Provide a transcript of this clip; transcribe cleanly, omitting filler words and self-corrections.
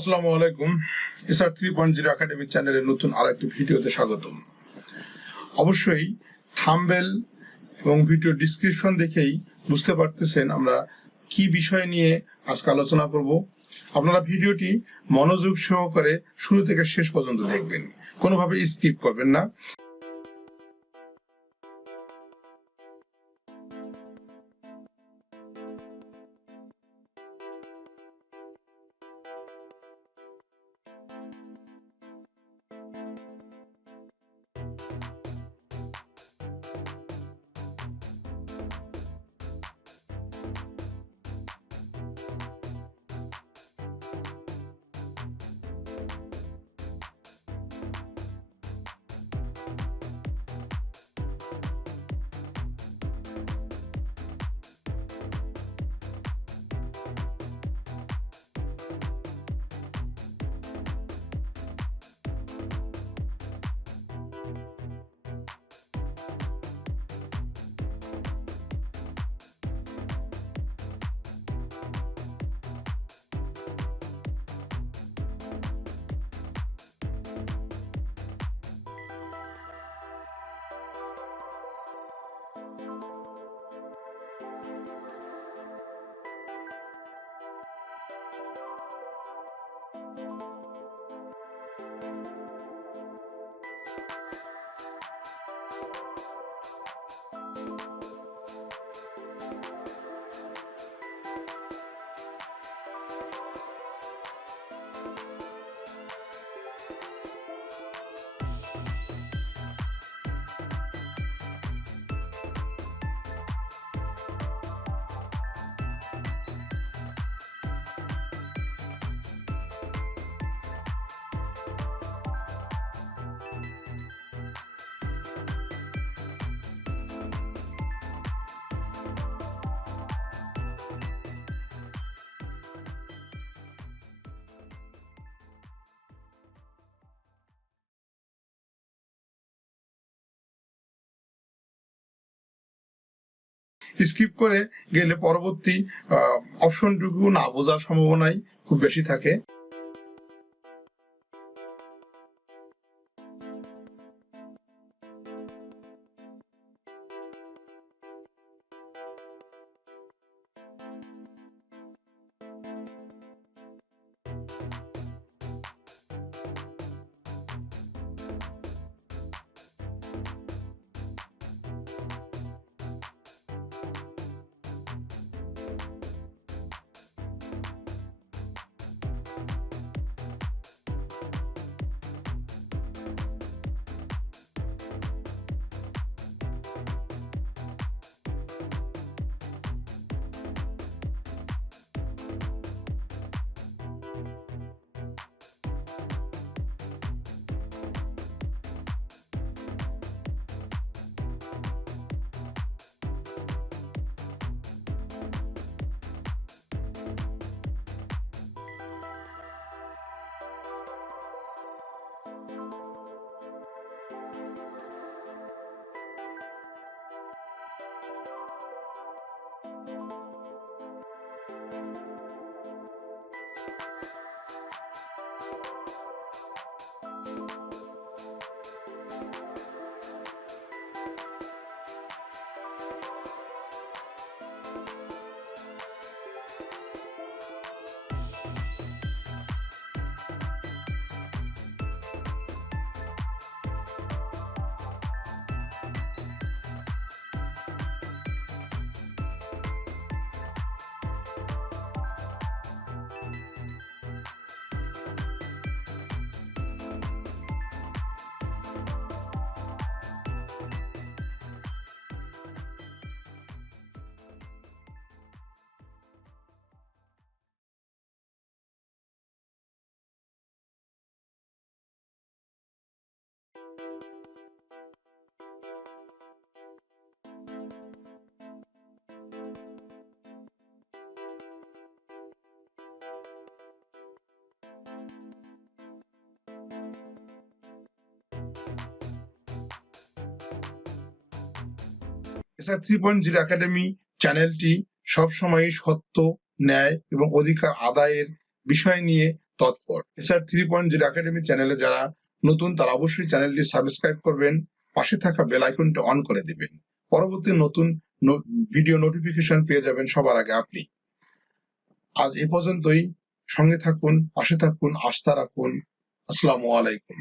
আসসালামু আলাইকুম। এসআর 3.0 একাডেমিক চ্যানেলের নতুন আরেকটি ভিডিওতে স্বাগতম। অবশ্যই থাম্বনেল এবং ভিডিও ডেসক্রিপশন দেখেই বুঝতে পারতেছেন আমরা কি বিষয় নিয়ে আজকে আলোচনা করব। আপনারা ভিডিওটি মনোযোগ সহকারে শুরু থেকে শেষ পর্যন্ত দেখবেন, কোনোভাবে স্কিপ করবেন না। স্কিপ করে গেলে পরবর্তী অপশনটুকু না বোঝার সম্ভাবনাই খুব বেশি থাকে। এসআর 3.0 একাডেমি চ্যানেলটি সবসময় সত্য, ন্যায় এবং অধিকার আদায়ের বিষয় নিয়ে তৎপর। এছাড়া 3.0 একাডেমি চ্যানেলে যারা নতুন তারা অবশ্যই চ্যানেলটি সাবস্ক্রাইব করবেন, পাশে থাকা বেল আইকনটা অন করে দিবেন। পরবর্তী নতুন ভিডিও নোটিফিকেশন পেয়ে যাবেন সবার আগে আপনি। আজ এ পর্যন্তই। সঙ্গে থাকুন, পাশে থাকুন, আস্থা রাখুন। আসসালামু আলাইকুম।